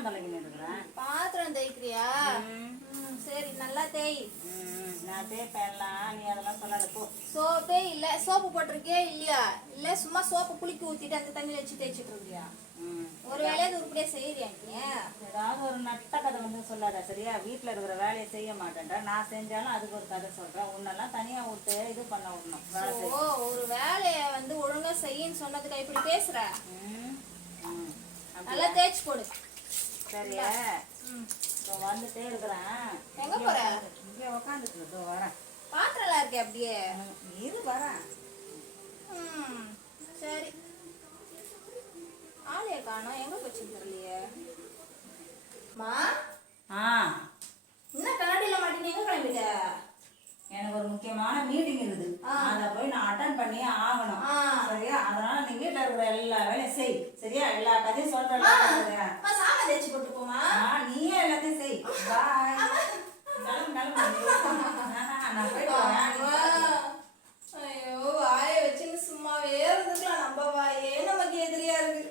பாத்திரம் தொலைக்கின்னு இருக்கிறேன். பாத்திரம் தேய்க்கிறியா? சரி, நல்லா தேய். நான் தேய்ப்பேன் எல்லாம், நீ அதெல்லாம் சொல்லாத போ. சோப்பே இல்ல. சோப்பு போட்டிருக்கியா இல்லையா? இல்ல சும்மா சோப்பு குளிக்க ஊத்திட்டு அந்த தண்ணியில வச்சு தேய்ச்சிட்டு இருக்கியா? ஒரு வேலையை உருப்படியா செய்யறியா நீ? ஏதாவது ஒரு நட்ட கதை வந்து சொல்லாத சரியா? வீட்டுல இருக்கிற வேலையை செய்ய மாட்டேன்டா. நான் செஞ்சாலும் அதுக்கு ஒரு கதை சொல்றேன். உன்னெல்லாம் தனியா விட்டு இது பண்ண விடணும். ஒரு வேலைய வந்து ஒழுங்கா செய்யன்னு சொன்னதுக்கு இப்படி பேசுற? நல்லா தேய்ச்சி போடு சரியா? வந்துட்டே இருக்கிறேன். எங்க போற? இங்கே உக்காந்துட்டு வரேன். பாத்திரம்லாம் இருக்கே அப்படியே இரு வரேன். சரி. ஆளைய காணோம், எங்க போச்சுன்னு தெரியலையே. மா என்ன கண்ணாடியில மாட்டீங்க, எங்க கிளம்பிட்ட? எனக்கு ஒரு முக்கியமான மீட்டிங் இருக்குது. அதை போய் நான் அட்டன் பண்ணி ஆகணும் சரியா? அதனால நீ வீட்டுல இருக்கிற எல்லா வேலையும் செய் சரியா? எல்லா கதையும் சொல்றேன். சாம தேய்ச்சி போட்டு போமா. நீயே எல்லாத்தையும் செய். பாய். நான் போயிட்டு வரேன். ஐயோ, வாயை வச்சுன்னு சும்மாவே இருந்துக்கலாம். நம்ம வாயே நமக்கு எதிரியா இருக்கு.